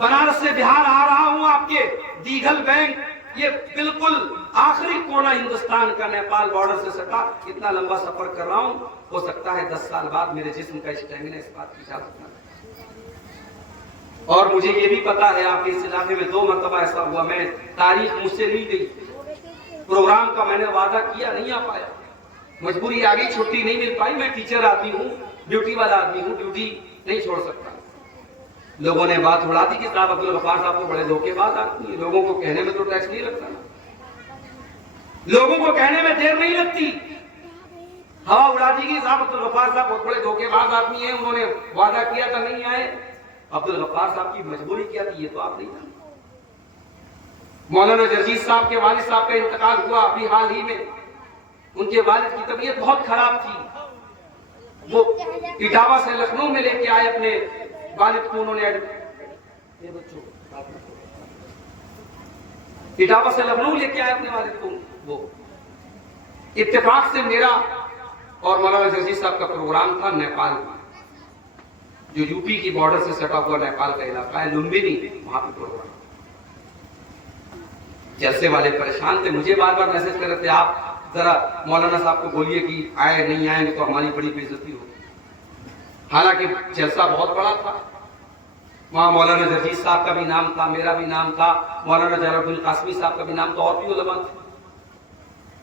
بنارس سے بہار آ رہا ہوں، آپ کے دیگھل بینک، یہ بالکل آخری کونا ہندوستان کا نیپال بارڈر سے سٹا، اتنا لمبا سفر کر رہا ہوں، ہو سکتا ہے 10 سال بعد میرے جسم کا اسٹیمنا اس بات کی اجازت نہ دے۔ اور مجھے یہ بھی پتا ہے آپ کے اس علاقے میں 2 مرتبہ ایسا ہوا، میں تاریخ مجھ سے لی گئی، پروگرام کا میں نے وعدہ کیا، نہیں آ پایا، مجبوری آ گئی، چھٹی نہیں مل پائی، میں ٹیچر آدمی ہوں، ڈیوٹی والا آدمی ہوں، ڈیوٹی نہیں چھوڑ سکتا۔ لوگوں نے بات اڑا دی کہ صاحب عبدالغفار صاحب کو بڑے دھوکے باز آدمی ہیں، لوگوں کو کہنے میں تو ٹیکس نہیں لگتا نا، لوگوں کو کہنے میں دیر نہیں لگتی، ہوا اڑا دی کہ صاحب عبدالغفار صاحب بہت بڑے دھوکے باز آدمی ہیں، انہوں نے وعدہ کیا تھا نہیں آئے۔ عبدالغفار صاحب کی مجبوری کیا تھی یہ تو آپ نہیں جانتے۔ مولانا جرجیز صاحب کے والد صاحب کا انتقال ہوا ابھی حال ہی میں، ان کے والد کی طبیعت بہت خراب تھی، وہ اٹاوا سے لکھنؤ میں لے کے آئے اپنے والد کو، انہوں نے اٹاوا سے لکھنؤ لے کے آئے اپنے والد کو، وہ اتفاق سے میرا اور مولانا جرجیز صاحب کا پروگرام تھا نیپال میں، جو یو پی کی بارڈر سے سٹا ہوا نیپال کا علاقہ ہے لمبینی، وہاں پہ پروگرام۔ جلسے والے پریشان تھے، مجھے بار بار میسج کر رہے تھے آپ ذرا مولانا صاحب کو بولیے کہ آئے، نہیں آئیں گے تو ہماری بڑی بے عزتی ہوگی۔ حالانکہ جلسہ بہت بڑا تھا، وہاں مولانا جرجیز صاحب کا بھی نام تھا، میرا بھی نام تھا، مولانا جلال الدین قاسمی صاحب کا بھی نام تھا، اور بھی علماء تھے۔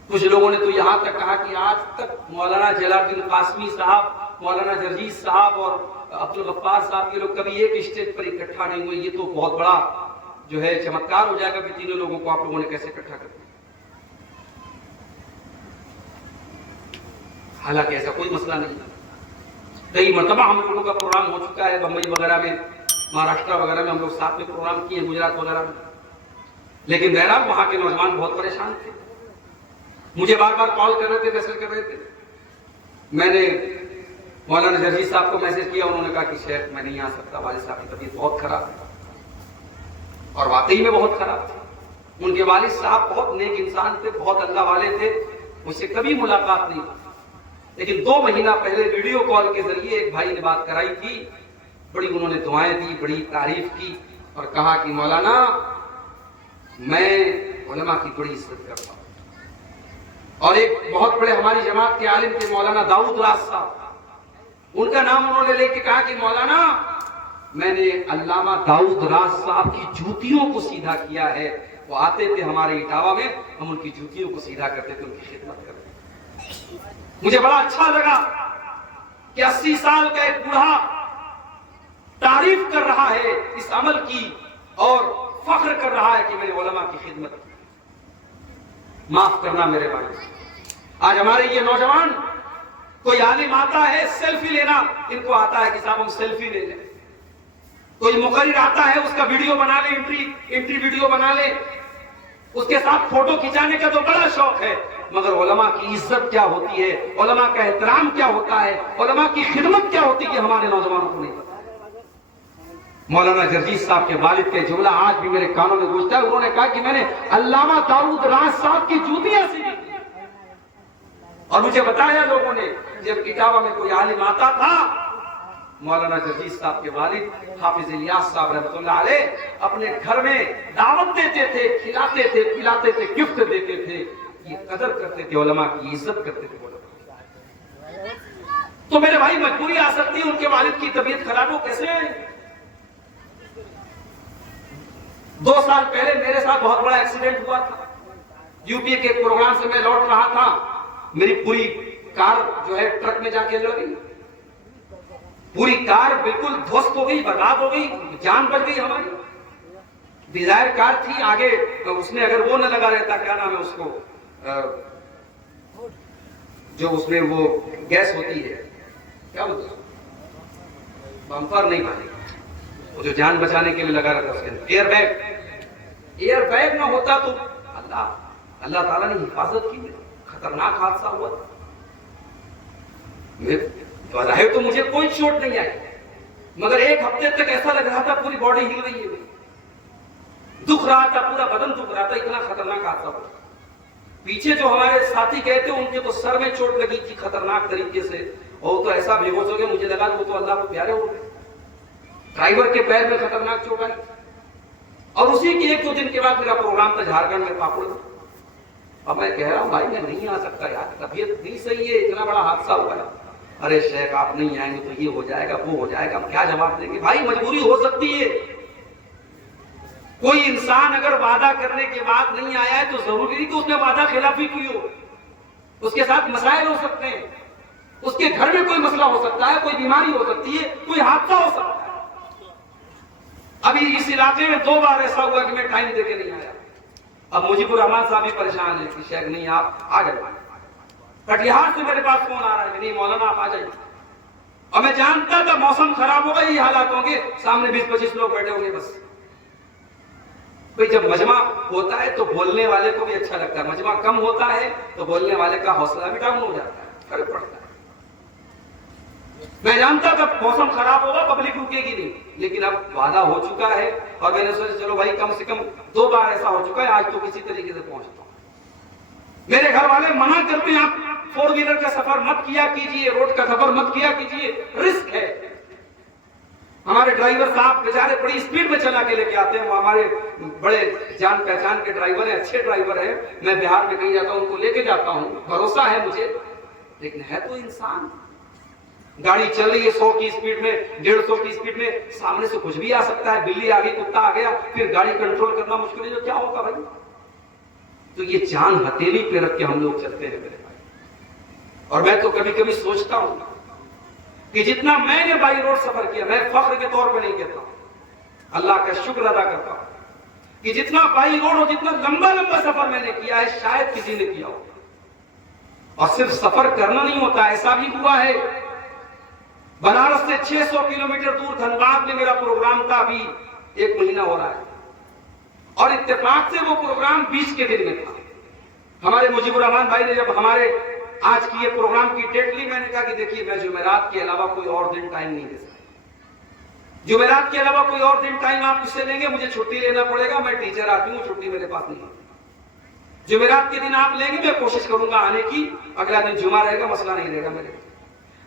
کچھ لوگوں نے تو یہاں تک کہا کہ آج تک مولانا جلال الدین قاسمی صاحب، مولانا جرجیز صاحب اور عبدالغفار صاحب کے لوگ کبھی ایک اسٹیج پر اکٹھا نہیں ہوئے، یہ تو بہت بڑا جو ہے چمتکار ہو جائے گا کہ تینوں لوگوں کو آپ لوگوں نے کیسے اکٹھا کر دیا۔ حالانکہ ایسا کوئی مسئلہ نہیں ہے، کئی مرتبہ ہم لوگوں کا پروگرام ہو چکا ہے، بمبئی وغیرہ میں، مہاراشٹر وغیرہ میں ہم لوگ ساتھ میں پروگرام کیے، گجرات وغیرہ میں، لیکن بہرحال وہاں کے نوجوان بہت پریشان تھے، مجھے بار بار کال کر رہے تھے، میسج کر رہے تھے۔ میں نے مولانا جرجیز صاحب کو میسج کیا، انہوں نے کہا کہ شیخ میں نہیں آ سکتا، والد صاحب کی طبیعت بہت خراب ہے، اور واقعی میں بہت خراب تھی۔ ان کے والد صاحب بہت نیک انسان تھے، بہت اللہ والے تھے، مجھ سے کبھی ملاقات نہیں ہوئی، لیکن 2 مہینہ پہلے ویڈیو کال کے ذریعے ایک بھائی نے بات کرائی تھی، بڑی انہوں نے دعائیں دی، بڑی تعریف کی، اور کہا کہ مولانا میں علماء کی بڑی عزت کرتا ہوں۔ اور ایک بہت بڑے ہماری جماعت کے عالم تھے مولانا داؤد راز صاحب، ان کا نام انہوں نے لے کے کہا کہ مولانا میں نے علامہ داؤد راز صاحب کی جوتیوں کو سیدھا کیا ہے، وہ آتے تھے ہمارے اٹاوا میں، ہم ان کی جوتیوں کو سیدھا کرتے تھے، ان کی خدمت کرتے تھے۔ مجھے بڑا اچھا لگا کہ 80 سال کا ایک بوڑھا تعریف کر رہا ہے اس عمل کی اور فخر کر رہا ہے کہ میں نے علماء کی خدمت کی۔ معاف کرنا میرے بھائی، آج ہمارے یہ نوجوان، کوئی عالم آتا ہے سیلفی لینا ان کو آتا ہے کہ صاحب ہم سیلفی لے لیں، کوئی مقرر آتا ہے اس کا ویڈیو بنا لے، انٹری ویڈیو بنا لے، اس کے ساتھ فوٹو کھینچانے کا تو بڑا شوق ہے، مگر علماء کی عزت کیا ہوتی ہے، علماء کا احترام کیا ہوتا ہے، علماء کی خدمت کیا ہوتی ہے، ہمارے نوجوانوں کو نہیں پتا۔ مولانا جرجیز صاحب کے والد کے جملہ آج بھی میرے کانوں میں گونجتا ہے، انہوں نے کہا کہ میں نے علامہ داؤد راز صاحب کی جوتیاں سیدھی کی، اور مجھے بتایا لوگوں نے جب اٹاوا میں کوئی عالم آتا تھا، مولانا جرجیز صاحب کے والد حافظ الیاس صاحب رحمۃ اللہ علیہ اپنے گھر میں دعوت دیتے تھے، کھلاتے تھے، پلاتے تھے، گفٹ دیتے تھے، یہ قدر کرتے تھے، علماء کی عزت کرتے تھے۔ تو میرے بھائی مجبوری آ سکتی ہے، ان کے والد کی طبیعت خراب ہو، کیسے آئے؟ 2 سال پہلے میرے ساتھ بہت بڑا ایکسیڈنٹ ہوا تھا، یو پی کے پروگرام سے میں لوٹ رہا تھا، میری پوری کار جو ہے ٹرک میں جا کے لگ گئی، پوری کار بالکل دھوست ہو گئی، برباد ہو گئی، جان بچ گئی ہماری، ڈیزائر کار تھی، آگے اس میں اگر وہ نہ لگا رہتا، کیا نام ہے اس کو، جو اس میں وہ گیس ہوتی ہے، کیا بولتے ہیں، بمپر نہیں مانے، وہ جو جان بچانے کے لیے لگا رہتا اس کے اندر، ایئر بیگ نہ ہوتا تو اللہ تعالیٰ نے حفاظت کی، خطرناک حادثہ ہوا تھا، ظاہر تو مجھے کوئی چوٹ نہیں آئی، مگر 1 ہفتے تک ایسا لگ رہا تھا پوری باڈی ہل رہی ہے، دکھ رہا تھا، پورا بدن دکھ رہا تھا، اتنا خطرناک حادثہ ہوا۔ پیچھے جو ہمارے ساتھی گئے تھے ان کے تو سر میں چوٹ لگی تھی خطرناک طریقے سے، اور تو ایسا بے ہوش ہو گیا، مجھے لگا وہ تو اللہ کو پیارے ہو گئے۔ ڈرائیور کے پیر میں خطرناک چوٹ آئی، اور اسی کے 1-2 دن کے بعد میرا پروگرام تھا جھارکھنڈ میں پاپڑ میں. اب میں کہہ رہا ہوں بھائی میں نہیں آ سکتا یار, طبیعت نہیں صحیح ہے, اتنا بڑا حادثہ ہوا ہے. ارے شیخ آپ نہیں آئیں گے تو یہ ہو جائے گا, وہ ہو جائے گا, ہم کیا جواب دیں گے؟ بھائی مجبوری ہو سکتی ہے. کوئی انسان اگر وعدہ کرنے کے بعد نہیں آیا ہے تو ضروری نہیں کہ اس نے وعدہ خلافی کی ہو. اس کے ساتھ مسائل ہو سکتے ہیں, اس کے گھر میں کوئی مسئلہ ہو سکتا ہے, کوئی بیماری ہو سکتی ہے, کوئی حادثہ ہو سکتا ہے. ابھی اس علاقے میں 2 بار ایسا ہوا کہ میں ٹائم دے کے نہیں آیا. اب مجیب الرحمان صاحب بھی پریشان ہے کہ شیخ نہیں آپ آ جائیں. کٹیہار سے میرے پاس فون آ رہا ہے, نہیں مولانا آپ آ جائیے. اور میں جانتا تھا موسم خراب ہوگا, یہ حالات ہوں گے, سامنے 20-25 لوگ بیٹھے ہوں گے بس. بھئی جب مجمع ہوتا ہے تو بولنے والے کو بھی اچھا لگتا ہے, مجمع کم ہوتا ہے تو بولنے والے کا حوصلہ بھی ڈاؤن ہو جاتا ہے, فرق پڑتا ہے. میں جانتا تھا موسم خراب ہوگا, پبلک رکے گی نہیں, لیکن اب وعدہ ہو چکا ہے اور میں نے سوچا چلو بھائی کم سے کم 2 بار ایسا ہو چکا ہے, آج تو کسی طریقے سے پہنچتا ہوں. میرے گھر والے منع کرتے ہیں آپ 4 ویلر کا سفر مت کیا کیجئے, روڈ کا سفر مت کیا کیجئے, رسک ہے. ہمارے ڈرائیور صاحب بیچارے بڑی اسپیڈ میں چلا کے لے کے آتے ہیں, وہ ہمارے بڑے جان پہچان کے ڈرائیور ہیں, اچھے ڈرائیور ہیں. میں بہار میں کہیں جاتا ہوں ان کو لے کے جاتا ہوں, بھروسہ ہے مجھے, لیکن ہے تو انسان. گاڑی چل رہی ہے 100 کی اسپیڈ میں, 150 کی اسپیڈ میں, سامنے سے کچھ بھی آ سکتا ہے, بلی آ گئی, کتا آ گیا, پھر گاڑی کنٹرول کرنا مشکل ہے, جو کیا ہوگا بھائی. تو یہ جان ہتھیلی پہ رکھ کے ہم لوگ چلتے ہیں میرے بھائی. اور میں تو کبھی کبھی سوچتا ہوں کہ جتنا میں نے بائی روڈ سفر کیا, میں فخر کے طور پہ نہیں کہتا ہوں, اللہ کا شکر ادا کرتا ہوں کہ جتنا بائی روڈ اور جتنا لمبا سفر میں نے کیا ہے شاید کسی نے کیا ہو. اور صرف سفر کرنا نہیں ہوتا, ایسا بھی ہوا ہے بنارس سے 600 کلومیٹر دور دھنباد میں میرا پروگرام تھا, ابھی 1 مہینہ ہو رہا ہے, اور اتفاق سے وہ پروگرام 20 کے دن میں تھا. ہمارے مجیب الرحمان بھائی نے جب ہمارے آج کی یہ پروگرام کی ڈیٹ لی, میں نے کہا کہ دیکھیے میں جمعرات کے علاوہ کوئی اور دن ٹائم نہیں دے سکتا. جمعرات کے علاوہ کوئی اور دن ٹائم آپ اس سے لیں گے مجھے چھٹی لینا پڑے گا, میں ٹیچر آدمی ہوں, چھٹی میرے پاس نہیں ہے. جمعرات کے دن آپ لیں گے میں کوشش کروں گا آنے کی, اگلا دن جمعہ رہے گا, مسئلہ نہیں رہے گا میرے.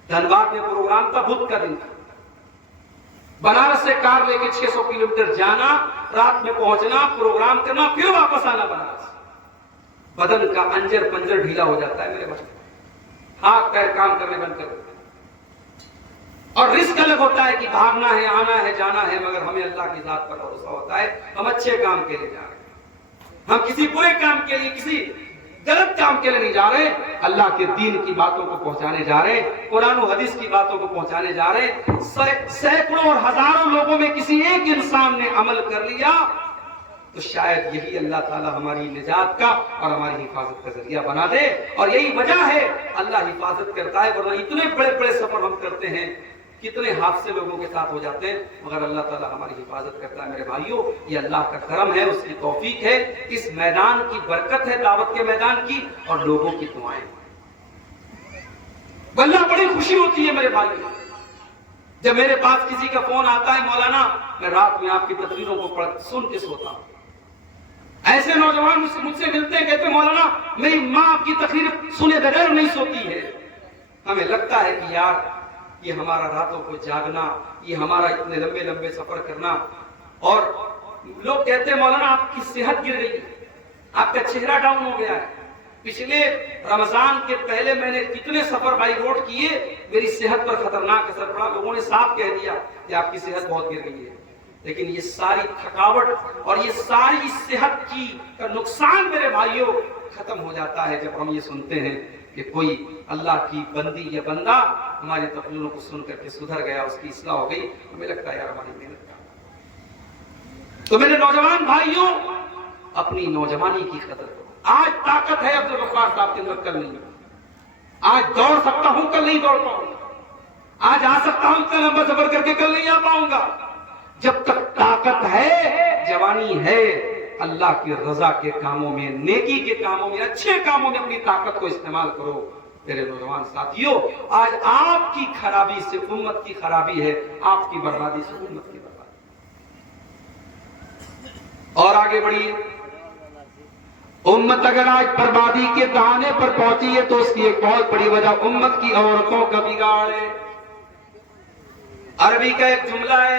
دھنباد میں پروگرام تھا, بدھ کا دن تھا. بنارس سے کار لے کے 600 کلومیٹر جانا, رات میں پہنچنا, پروگرام کرنا, پھر واپس آنا بنارس. بدن کا انجر پنجر ڈھیلا ہو جاتا ہے میرے بچے, ہاتھ پیر کام کرنے بند کر دیتے ہیں. اور رزق الگ ہوتا ہے کہ بھاگنا ہے, آنا ہے, جانا ہے, مگر ہمیں اللہ کی ذات پر بھروسہ ہوتا ہے. ہم اچھے کام کے لیے جا رہے ہیں, ہم کسی برے کام کے لیے, کسی غلط کام کے لیے نہیں جا رہے, اللہ کے دین کی باتوں کو پہنچانے جا رہے ہیں, قرآن و حدیث کی باتوں کو پہنچانے جا رہے ہیں. سینکڑوں اور ہزاروں لوگوں میں کسی ایک انسان نے عمل کر لیا تو شاید یہی اللہ تعالیٰ ہماری نجات کا اور ہماری حفاظت کا ذریعہ بنا دے. اور یہی وجہ ہے اللہ حفاظت کرتا ہے, ورنہ اتنے بڑے بڑے سفر ہم کرتے ہیں, کتنے حادثے لوگوں کے ساتھ ہو جاتے ہیں, مگر اللہ تعالیٰ ہماری حفاظت کرتا ہے. میرے بھائیوں, یہ اللہ کا کرم ہے, اس کی توفیق ہے, اس میدان کی برکت ہے, دعوت کے میدان کی, اور لوگوں کی دعائیں. واللہ بڑی خوشی ہوتی ہے میرے بھائیوں جب میرے پاس کسی کا فون آتا ہے, مولانا میں رات میں آپ کی تقریروں کو سن کے سوتا ہوں. ایسے نوجوان مجھ سے ملتے ہیں, کہتے ہیں مولانا میری ماں آپ کی تقریر سنے بغیر نہیں سوتی ہے. ہمیں لگتا ہے کہ یار یہ ہمارا راتوں کو جاگنا, یہ ہمارا اتنے لمبے لمبے سفر کرنا. اور لوگ کہتے ہیں مولانا آپ کی صحت گر گئی, آپ کا چہرہ ڈاؤن ہو گیا ہے. پچھلے رمضان کے پہلے میں نے کتنے سفر بائی روڈ کیے, میری صحت پر خطرناک اثر پڑا. لوگوں نے صاف کہہ دیا کہ آپ کی صحت بہت گر گئی ہے. لیکن یہ ساری تھکاوٹ اور یہ ساری صحت کی کا نقصان میرے بھائیوں ختم ہو جاتا ہے جب ہم یہ سنتے ہیں کہ کوئی اللہ کی بندی یا بندہ ہماری تقریروں کو سن کر کے سدھر گیا, اس کی اصلاح ہو گئی. ہمیں لگتا ہے یار ہماری محنت کا. تو میرے نوجوان بھائیوں, اپنی نوجوانی کی قدر کرو. آج طاقت ہے عبدالغفار صاحب کے اندر, کل نہیں. آج دوڑ سکتا ہوں, کل نہیں دوڑ پاؤں گا. آج آ سکتا ہوں اتنا لمبا سفر کر کے, کل نہیں آ پاؤں گا. جب تک طاقت ہے, جوانی ہے, اللہ کی رضا کے کاموں میں, نیکی کے کاموں میں, اچھے کاموں میں اپنی طاقت کو استعمال کرو. میرے نوجوان ساتھیوں, آج آپ کی خرابی سے امت کی خرابی ہے, آپ کی بربادی سے امت کی بربادی. اور آگے بڑھیے. امت اگر آج بربادی کے دہانے پر پہنچی ہے تو اس کی ایک بہت بڑی وجہ امت کی عورتوں کا بگاڑ ہے. عربی کا ایک جملہ ہے,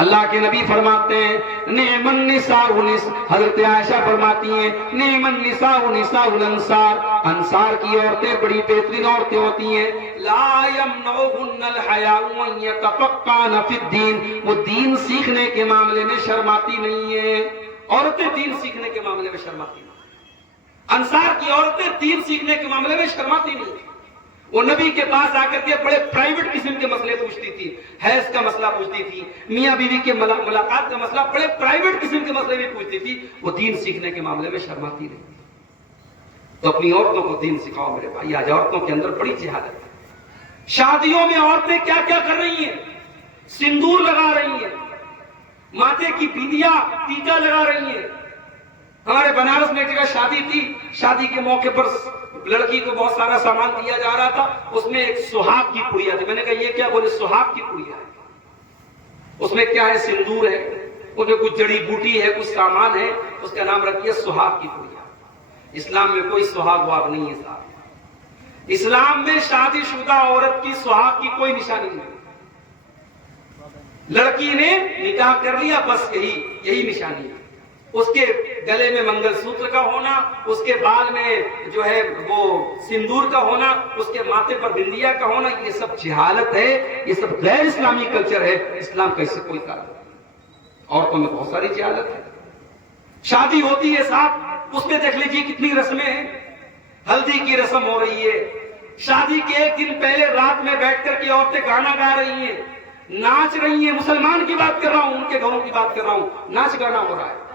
اللہ کے نبی فرماتے ہیں نعم النساء حضرت عائشہ فرماتی ہیں نعم النساء نساء الانصار، انصار کی عورتیں بڑی بہترین عورتیں ہوتی ہیں، لا یمنعهن الحیاء ان یتفقهن فی الدین، وہ دین سیکھنے کے معاملے میں شرماتی نہیں ہیں، عورتیں دین سیکھنے کے معاملے میں شرماتی نہیں، انصار کی عورتیں دین سیکھنے کے معاملے میں شرماتی نہیں ہیں۔ وہ نبی کے پاس آ کر کے بڑے پرائیویٹ قسم کے مسئلے پوچھتی تھی، حیض کا مسئلہ پوچھتی تھی، میاں بیوی کے ملاقات کا مسئلہ، بڑے پرائیویٹ قسم کے مسئلے بھی پوچھتی تھی، وہ دین سیکھنے کے معاملے میں شرماتی نہیں تھی۔ تو اپنی عورتوں کو دین سکھاؤ میرے بھائی، آج عورتوں کے اندر بڑی جہالت ہے۔ شادیوں میں عورتیں کیا کیا کر رہی ہیں، سندور لگا رہی ہیں، ماتھے کی بندیا ٹیکا لگا رہی ہیں۔ ہمارے بنارس میں ایک جگہ شادی تھی، شادی کے موقع پر لڑکی کو بہت سارا سامان دیا جا رہا تھا، اس میں ایک سہاگ کی پڑیا تھی۔ میں نے کہا یہ کیا؟ بولے سہاگ کی پڑیا ہے، اس میں کیا ہے؟ سندور ہے، اس میں کچھ جڑی بوٹی ہے، کچھ سامان ہے، اس کا نام رکھیے سہاگ کی پڑیا۔ اسلام میں کوئی سہاگ واگ نہیں ہے صاحب، اسلام میں شادی شدہ عورت کی سہاگ کی کوئی نشانی نہیں۔ لڑکی نے نکاح کر لیا، بس یہی نشانی ہے۔ اس کے گلے میں منگل سوتر کا ہونا، اس کے بال میں جو ہے وہ سندور کا ہونا، اس کے ماتھے پر بندیا کا ہونا، یہ سب جہالت ہے، یہ سب غیر اسلامی کلچر ہے، اسلام کا اس سے کوئی تعلق نہیں۔ عورتوں میں بہت ساری جہالت ہے۔ شادی ہوتی ہے صاحب، اس میں دیکھ لیجیے کتنی رسمیں ہیں، ہلدی کی رسم ہو رہی ہے، شادی کے ایک دن پہلے رات میں بیٹھ کر کے عورتیں گانا گا رہی ہیں، ناچ رہی ہیں۔ مسلمان کی بات کر رہا ہوں، ان کے گھروں کی بات کر رہا ہوں، ناچ گانا ہو رہا ہے۔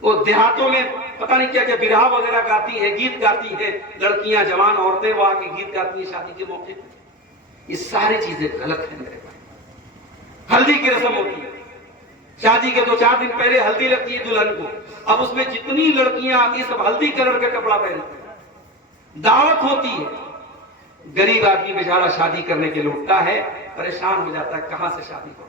وہ دیہاتوں میں پتہ نہیں کیا کیا برہا وغیرہ گاتی ہیں، گیت گاتی ہیں، لڑکیاں جوان عورتیں وہ آ کے گیت گاتی ہیں شادی کے موقع پہ۔ یہ ساری چیزیں غلط ہیں میرے بھائی۔ ہلدی کی رسم ہوتی ہے، شادی کے 2-4 دن پہلے ہلدی لگتی ہے دلہن کو، اب اس میں جتنی لڑکیاں آتی ہیں سب ہلدی کلر کا کپڑا پہنتے ہیں، دعوت ہوتی ہے۔ غریب آدمی بیچارہ شادی کرنے کے لیے اٹھتا ہے، پریشان ہو جاتا ہے کہاں سے شادی کروں۔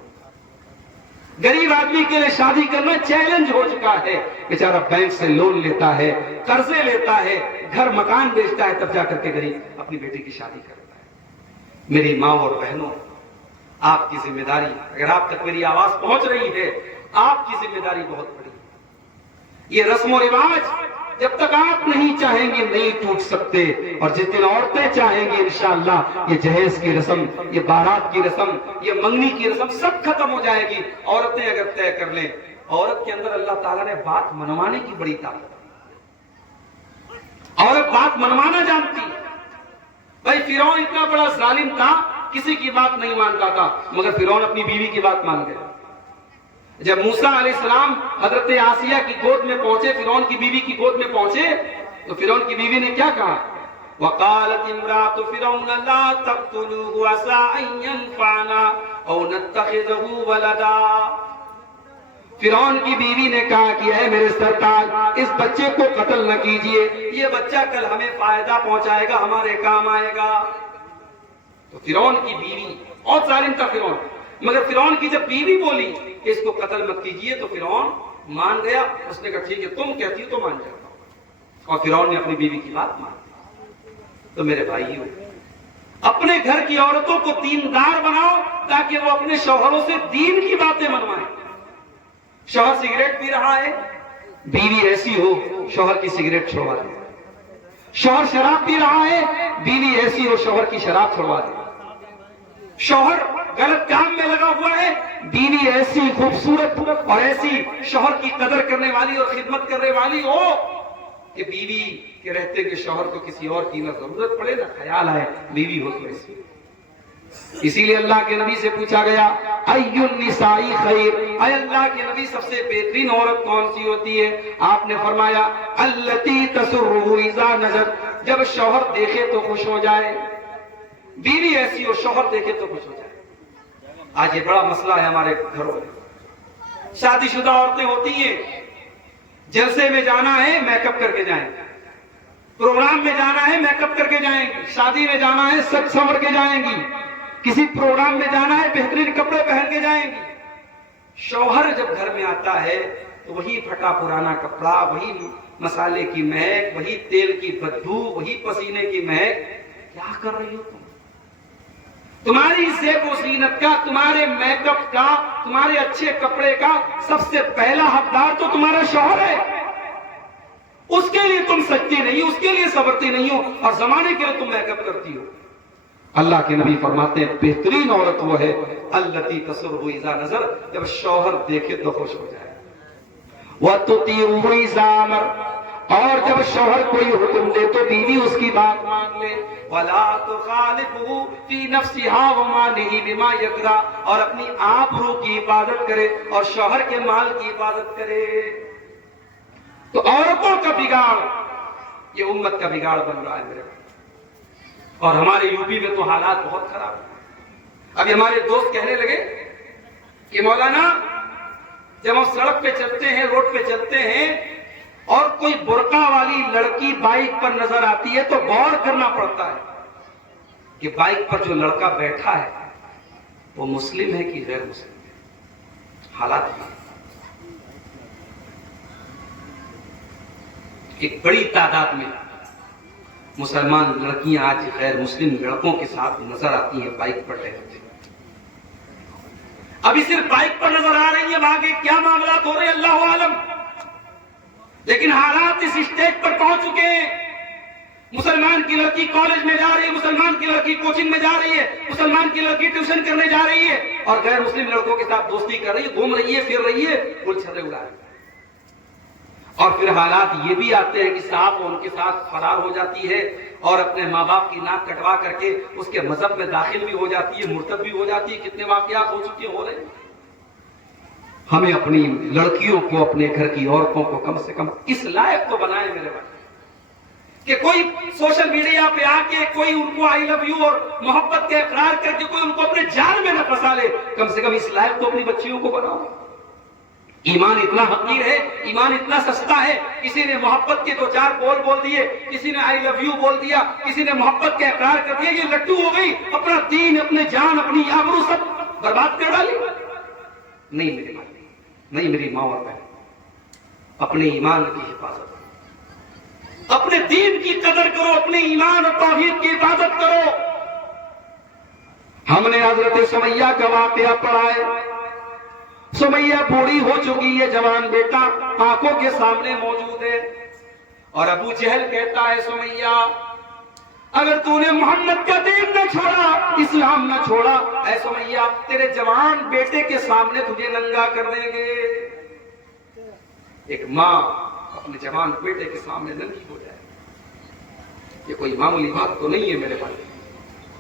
غریب آدمی کے لیے شادی کرنا چیلنج ہو چکا ہے، بیچارہ بینک سے لون لیتا ہے، قرضے لیتا ہے، گھر مکان بیچتا ہے، تب جا کر کے غریب اپنی بیٹی کی شادی کرتا ہے۔ میری ماں اور بہنوں، آپ کی ذمہ داری، اگر آپ تک میری آواز پہنچ رہی ہے، آپ کی ذمہ داری بہت بڑی ہے۔ یہ رسم و رواج جب تک آپ نہیں چاہیں گے نہیں ٹوٹ سکتے، اور جس دن عورتیں چاہیں گے انشاءاللہ یہ جہیز کی رسم، یہ بارات کی رسم، یہ منگنی کی رسم سب ختم ہو جائے گی۔ عورتیں اگر طے کر لیں، عورت کے اندر اللہ تعالیٰ نے بات منوانے کی بڑی طاقت ہے، عورت بات منوانا جانتی ہے۔ بھائی فرعون اتنا بڑا ظالم تھا، کسی کی بات نہیں مانتا تھا، مگر فرعون اپنی بیوی کی بات مان گیا۔ جب موسیٰ علیہ السلام حضرت آسیہ کی گود میں پہنچے، فرعون کی بیوی کی گود میں پہنچے، تو فرعون کی بیوی نے کیا کہا؟ وَقَالَتِ امْرَأَتُ فِرْعَوْنَ لَا تَقْتُلُوهُ عَسَىٰ أَن يَنفَعَنَا أَوْ نَتَّخِذَهُ وَلَدًا۔ فرعون کی بیوی نے کہا کہ اے میرے سرتاج، اس بچے کو قتل نہ کیجئے، یہ بچہ کل ہمیں فائدہ پہنچائے گا، ہمارے کام آئے گا۔ تو فرعون کی بیوی، اور ظالم تھا فرعون، مگر فرعون کی جب بیوی بولی کہ اس کو قتل مت کیجئے تو فرعون مان گیا۔ اس نے کہا ٹھیک ہے تم کہتی ہو تو مان جاتا ہوں، اور فرعون نے اپنی بیوی کی بات مان لی۔ تو میرے بھائیو، اپنے گھر کی عورتوں کو دیندار بناؤ تاکہ وہ اپنے شوہروں سے دین کی باتیں منوائیں۔ شوہر سگریٹ پی رہا ہے، بیوی ایسی ہو شوہر کی سگریٹ چھوڑوا دے۔ شوہر شراب پی رہا ہے، بیوی ایسی ہو شوہر کی شراب چھوڑوا دے۔ شوہر غلط کام میں لگا ہوا ہے، بیوی ایسی خوبصورت اور ایسی شوہر کی قدر کرنے والی اور خدمت کرنے والی ہو کہ بیوی کے رہتے کہ شوہر کو کسی اور کی نہ ضرورت پڑے نہ خیال آئے، بیوی ہو تو ایسی۔ اسی لیے اللہ کے نبی سے پوچھا گیا ای النساء خیر، اے اللہ کے نبی سب سے بہترین عورت کون سی ہوتی ہے؟ آپ نے فرمایا التی تسرہ اذا نظر، جب شوہر دیکھے تو خوش ہو جائے۔ بیوی ایسی ہو شوہر دیکھے تو خوش ہو جائے۔ آج یہ بڑا مسئلہ ہے ہمارے گھروں میں، شادی شدہ عورتیں ہوتی ہیں، جلسے میں جانا ہے میک اپ کر کے جائیں گی، پروگرام میں جانا ہے میک اپ کر کے جائیں گی، شادی میں جانا ہے سج سنور کے جائیں گی، کسی پروگرام میں جانا ہے بہترین کپڑے پہن کے جائیں گی۔ شوہر جب گھر میں آتا ہے تو وہی پھٹا پرانا کپڑا، وہی مسالے کی مہک، وہی تیل کی بدبو، وہی پسینے کی مہک۔ کیا کر رہی ہو تم؟ تمہاری زیب و زینت کا، تمہارے میک اپ کا، تمہارے اچھے کپڑے کا سب سے پہلا حقدار تو تمہارا شوہر ہے. اس کے لیے تم سچتی نہیں، اس کے لیے صبرتی نہیں ہو، اور زمانے کے لیے تم میک اپ کرتی ہو. اللہ کے نبی فرماتے ہیں بہترین عورت وہ ہے التی تسرہ اذا نظر، جب شوہر دیکھے تو خوش ہو جائے. وتطیعہ اذا امر، اور جب شوہر کوئی حکم دے تو بیوی اس کی بات مان لے. ولا تخالفہ فی نفسہا ومالہ بما یکرہ، اور اپنی آبرو کی حفاظت کرے اور شوہر کے مال کی حفاظت کرے. تو عورتوں کا بگاڑ یہ امت کا بگاڑ بن رہا ہے میرے بھائی. اور ہمارے یو پی میں تو حالات بہت خراب ہیں. ابھی ہمارے دوست کہنے لگے کہ مولانا جب ہم سڑک پہ چلتے ہیں، روڈ پہ چلتے ہیں، اور کوئی برقع والی لڑکی بائک پر نظر آتی ہے تو غور کرنا پڑتا ہے کہ بائک پر جو لڑکا بیٹھا ہے وہ مسلم ہے کہ غیر مسلم ہے. حالات ہیں. ایک بڑی تعداد میں مسلمان لڑکیاں آج غیر مسلم لڑکوں کے ساتھ نظر آتی ہیں بائک پر ٹہلتے. ابھی صرف بائک پر نظر آ رہی ہیں، آگے کیا معاملات ہو رہے ہیں اللہ عالم. لیکن حالات اس اسٹیج پر پہنچ چکے ہیں. مسلمان کی لڑکی کالج میں جا رہی ہے، مسلمان کی لڑکی کوچنگ میں جا رہی ہے، مسلمان کی لڑکی ٹیوشن کرنے جا رہی ہے، اور غیر مسلم لڑکوں کے ساتھ دوستی کر رہی ہے، گھوم رہی ہے، پھر رہی ہے، پھول چھترے اڑا رہی ہے. اور پھر حالات یہ بھی آتے ہیں کہ صاحب ان کے ساتھ فرار ہو جاتی ہے اور اپنے ماں باپ کی ناک کٹوا کر کے اس کے مذہب میں داخل بھی ہو جاتی ہے، مرتد بھی ہو جاتی ہے. کتنے واقعات ہو چکے ہو رہے ہیں. ہمیں اپنی لڑکیوں کو، اپنے گھر کی عورتوں کو کم سے کم اس لائق تو بنائیں میرے بھائی کہ کوئی سوشل میڈیا پہ آ کے کوئی ان کو آئی لو یو اور محبت کا اقرار کر کے کوئی ان کو اپنے جال میں نہ پھنسا لے. کم سے کم اس لائق تو اپنی بچیوں کو بناؤ. ایمان اتنا حقیر ہے، ایمان اتنا سستا ہے. کسی نے محبت کے 2-4 بول بول دیے، کسی نے آئی لو یو بول دیا، کسی نے محبت کا اقرار کر دیا، یہ لٹو ہو گئی، اپنا دین، اپنے جان، اپنی آبرو سب برباد کر ڈالی. نہیں میرے بھائی، نہیں میری ماں اور بہن، اپنے ایمان کی حفاظت کرو، اپنے دین کی قدر کرو، اپنے ایمان اور توحید کی حفاظت کرو. ہم نے حضرت سمیہ کا واقعہ پڑھا ہے. سمیہ بوڑھی ہو چکی ہے، جوان بیٹا آنکھوں کے سامنے موجود ہے، اور ابو جہل کہتا ہے سمیہ اگر تو نے محمد کا دین نہ چھوڑا، اسلام نہ چھوڑا، اے سمیہ تیرے جوان بیٹے کے سامنے تجھے ننگا کر دیں گے. ایک ماں اپنے جوان بیٹے کے سامنے ننگی ہو جائے، یہ کوئی معمولی بات تو نہیں ہے میرے بھائی،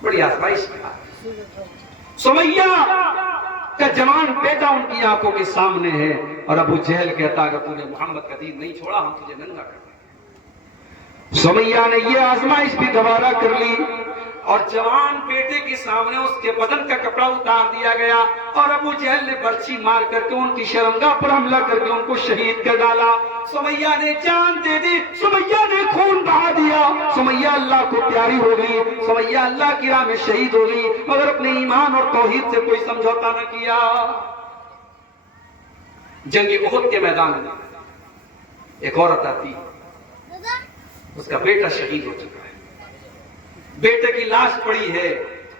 بڑی آزمائش کی بات ہے. سمیہ کا جوان بیٹا ان کی آنکھوں کے سامنے ہے، اور ابو جہل کہتا اگر تو نے محمد کا دین نہیں چھوڑا ہم تجھے ننگا کر دیں گے. سمیہ نے یہ آزمائش بھی گوارا کر لی، اور جوان بیٹے کے سامنے اس کے بدن کا کپڑا اتار دیا گیا، اور ابو جہل نے برچھی مار کر کے ان کی شرمگاہ پر حملہ کر کے ان کو شہید کر ڈالا. سمیہ نے جان دے دی، سمیہ نے خون بہا دیا، سمیہ اللہ کو پیاری ہو گئی، سمیہ اللہ کی راہ میں شہید ہو گئی، مگر اپنے ایمان اور توحید سے کوئی سمجھوتا نہ کیا. جنگ احد کے میدان میں ایک عورت آتی، اس کا بیٹا شہید ہو چکا ہے، بیٹے کی لاش پڑی ہے،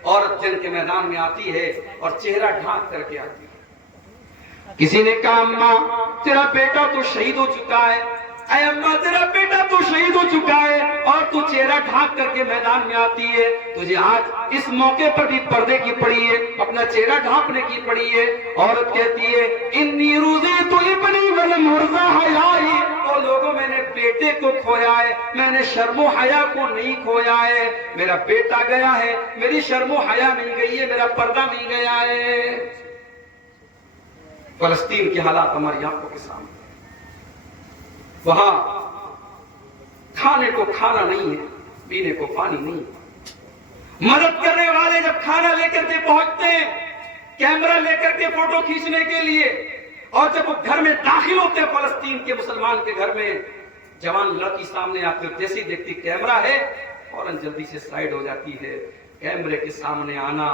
عورت جنگ کے میدان میں آتی ہے اور چہرہ ڈھانک کر کے آتی ہے. کسی نے کہا اماں تیرا بیٹا تو شہید ہو چکا ہے، اے اماں تیرا بیٹا تو شہید ہو چکا ہے اور تو چہرہ ڈھانک کر کے میدان میں آتی ہے، تجھے آج اس موقع پر بھی پردے کی پڑی ہے، اپنا چہرہ ڈھانپنے کی پڑی ہے. عورت کہتی ہے انی رضیت ابنی ولم ارضى حیائی، او لوگوں میں نے بیٹے کو کھویا ہے، میں نے شرم و حیا کو نہیں کھویا ہے. میرا بیٹا گیا ہے، میری شرم و حیا نہیں گئی ہے، میرا پردہ نہیں گیا ہے. فلسطین کے حالات ہماری آنکھوں کے سامنے، وہاں کھانے کو کھانا نہیں ہے، پینے کو پانی نہیں ہے. مدد کرنے والے جب کھانا لے کر کے پہنچتے ہیں، کیمرہ لے کر کے فوٹو کھینچنے کے لیے، اور جب وہ گھر میں داخل ہوتے ہیں فلسطین کے مسلمان کے گھر میں، جوان لڑکی سامنے آتی ہے، جیسی دیکھتی کیمرہ ہے فوراً جلدی سے سائیڈ ہو جاتی ہے. کیمرے کے سامنے آنا،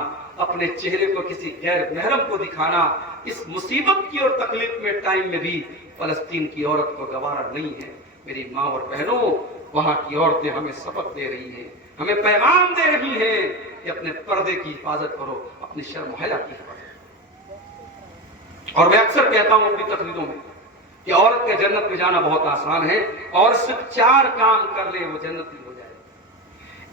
اپنے چہرے کو کسی غیر محرم کو دکھانا، اس مصیبت کی اور تکلیف میں ٹائم میں بھی فلسطین کی عورت کو گوارا نہیں ہے. میری ماں اور بہنوں، وہاں کی عورتیں ہمیں سبق دے رہی ہیں، ہمیں پیغام دے رہی ہیں کہ اپنے پردے کی حفاظت کرو، اپنی شرم و حیا کی حفاظت کرو۔ اور میں اکثر کہتا ہوں اپنی تقریروں میں کہ عورت کا جنت میں جانا بہت آسان ہے، اور صرف 4 کام کر لے وہ جنت میں ہو جائے۔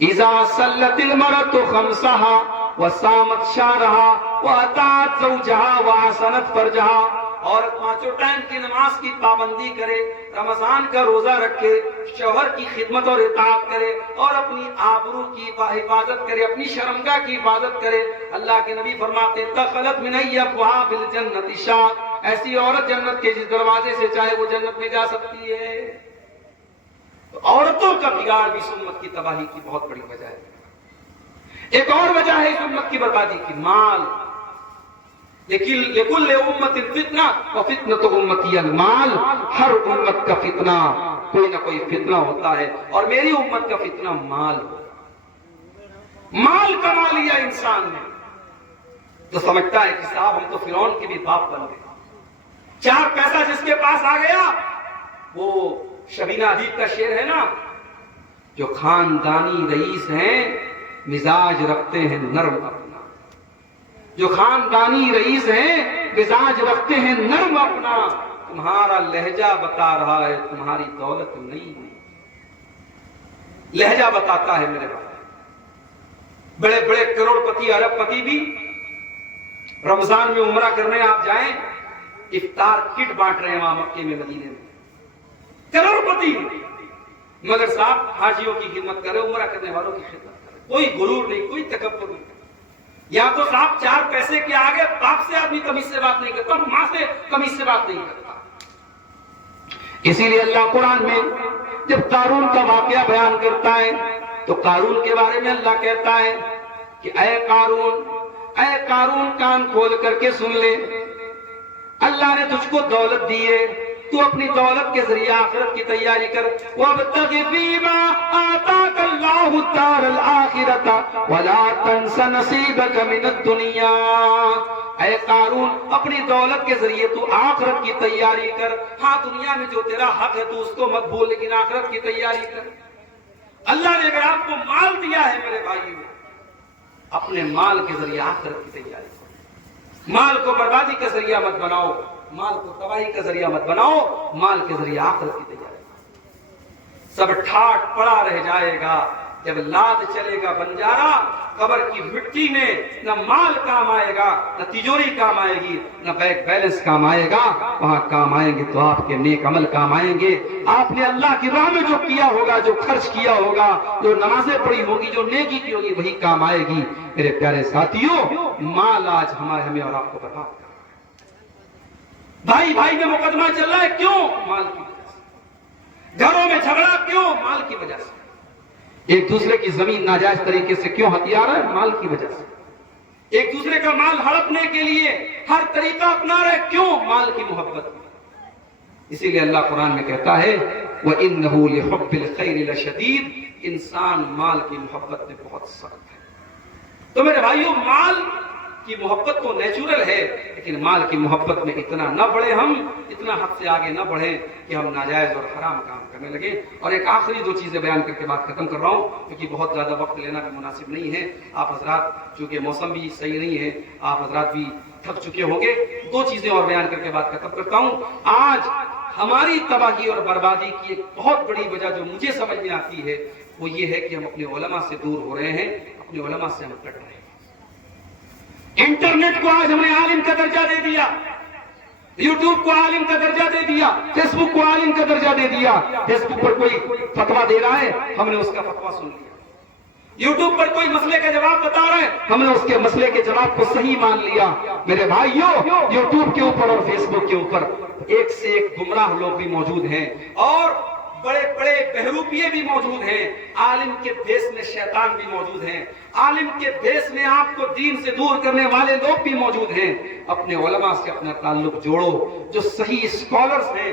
اذا صلت المرأة خمسها وصامت شهرها واطاعت زوجها واحسنت فرجها، عورت 5 ٹائم کی نماز کی پابندی کرے، رمضان کا روزہ رکھے، شوہر کی خدمت اور اطاعت کرے، اور اپنی آبرو کی حفاظت کرے، اپنی شرمگاہ کی حفاظت کرے، اللہ کے نبی فرماتے ہیں دخلت من ابواب الجنت شاء، ایسی عورت جنت کے جس دروازے سے چاہے وہ جنت میں جا سکتی ہے۔ تو عورتوں کا بگاڑ بھی اس امت کی تباہی کی بہت بڑی وجہ ہے۔ ایک اور وجہ ہے اس امت کی بربادی کی، مال۔ لیکن لکل امت فتنہ وفتنۃ امتی المال، ہر امت کا فتنہ کوئی نہ کوئی فتنہ ہوتا ہے، اور میری امت کا فتنہ مال ہو۔ مال کما لیا انسان نے تو سمجھتا ہے کہ صاحب ہم تو فرعون کے بھی باپ بن گئے۔ 4 پیسہ جس کے پاس آ گیا، وہ شبینہ ادیب کا شعر ہے نا، جو خاندانی رئیس ہیں مزاج رکھتے ہیں نرم اپنا، جو خاندانی رئیس ہیں مزاج رکھتے ہیں نرم اپنا، تمہارا لہجہ بتا رہا ہے تمہاری دولت نہیں ہے۔ لہجہ بتاتا ہے میرے بھائی۔ بڑے بڑے کروڑ پتی ارب پتی بھی رمضان میں عمرہ کرنے آپ جائیں، افطار کٹ بانٹ رہے ہیں وہاں مکے میں مدینے میں، کروڑ پتی، مگر صاحب حاجیوں کی خدمت کرے، عمرہ کرنے والوں کی خدمت کرے، کوئی غرور نہیں، کوئی تکبر نہیں۔ یا تو صاحب 4 پیسے کے آگے باپ سے آدمی تمیز سے بات نہیں کرتا، ماں سے تمیز سے بات نہیں کرتا۔ اسی لیے اللہ قرآن میں جب قارون کا واقعہ بیان کرتا ہے تو قارون کے بارے میں اللہ کہتا ہے کہ اے قارون کان کھول کر کے سن لے، اللہ نے تجھ کو دولت دی ہے، تو اپنی دولت کے ذریعے آخرت کی تیاری کر۔ وَابْتَغِ فِيمَا آتَاكَ اللَّهُ الدَّارَ الْآخِرَةَ وَلَا تَنْسَ نَصِيبَكَ مِنَ الدُّنْيَا، اے قارون اپنی دولت کے ذریعے تو آخرت کی تیاری کر۔ ہاں دنیا میں جو تیرا حق ہے تو اس کو مت بھول، لیکن آخرت کی تیاری کر۔ اللہ نے اگر آپ کو مال دیا ہے میرے بھائیوں، اپنے مال کے ذریعے آخرت کی تیاری کرو۔ مال کو بربادی کا ذریعہ مت بناؤ، مال کو تباہی کا ذریعہ مت بناؤ، مال کے ذریعے آخرت کی تیاری کرو۔ سب ٹھاٹ پڑا رہ جائے گا جب لاد چلے گا بنجارا، قبر کی مٹی میں نہ مال کام آئے گا، نہ تجوری کام آئے گی، نہ بینک بیلنس کام آئے گا۔ وہاں کام آئیں گے تو آپ کے نیک عمل کام آئیں گے، آپ نے اللہ کی راہ میں جو کیا ہوگا، جو خرچ کیا ہوگا، جو نمازیں پڑھی ہوگی، جو نیکی کی ہوگی، وہی کام آئے گی۔ میرے پیارے ساتھیوں، مال آج ہمیں اور آپ کو برباد کر رہا ہے۔ بھائی بھائی میں مقدمہ چل رہا ہے، کیوں؟ مال کی وجہ سے۔ گھروں میں جھگڑا کیوں؟ مال کی وجہ سے۔ ایک دوسرے کی زمین ناجائز طریقے سے کیوں ہتھیا رہا ہے؟ مال کی وجہ سے۔ ایک دوسرے کا مال ہڑپنے کے لیے ہر طریقہ اپنا رہا ہے، کیوں؟ مال کی محبت میں۔ اسی لیے اللہ قرآن میں کہتا ہے وَإِنَّهُ لِحُبِّ الْخَيْرِ لَشَدِيدٌ، انسان مال کی محبت میں بہت سخت ہے۔ تو میرے بھائیوں، مال کی محبت تو نیچرل ہے، لیکن مال کی محبت میں اتنا نہ بڑھے، ہم اتنا حد سے آگے نہ بڑھیں کہ ہم ناجائز اور حرام کام کرنے لگیں۔ اور ایک آخری 2 چیزیں بیان کر کے بات ختم کر رہا ہوں، کیونکہ بہت زیادہ وقت لینا بھی مناسب نہیں ہے۔ آپ حضرات چونکہ موسم بھی صحیح نہیں ہے، آپ حضرات بھی تھک چکے ہوں گے، 2 چیزیں اور بیان کر کے بات ختم کرتا ہوں۔ آج ہماری تباہی اور بربادی کی ایک بہت بڑی وجہ جو مجھے سمجھ میں آتی ہے وہ یہ ہے کہ ہم اپنے علماء سے دور ہو رہے ہیں، اپنے علماء سے ہم کٹ رہے ہیں۔ انٹرنیٹ کو آج ہم نے عالم کا درجہ دے دیا، یوٹیوب کو عالم کا درجہ دے دیا، فیس بک کو عالم کا درجہ دے دیا۔ فیس بک پر کوئی فتویٰ دے رہا ہے، ہم نے اس کا فتویٰ سن لیا۔ یوٹیوب پر کوئی مسئلے کا جواب بتا رہا ہے، ہم نے اس کے مسئلے کے جواب کو صحیح مان لیا۔ میرے بھائیوں، یوٹیوب کے اوپر اور فیس بک کے اوپر ایک سے ایک گمراہ لوگ بھی موجود ہیں، اور بڑے بڑے بہروپیے بھی موجود ہیں۔ عالم کے بھیس میں شیطان بھی موجود ہیں، عالم کے بھیس میں آپ کو دین سے دور کرنے والے لوگ بھی موجود ہیں۔ اپنے علماء سے اپنا تعلق جوڑو، جو صحیح اسکالرز ہیں،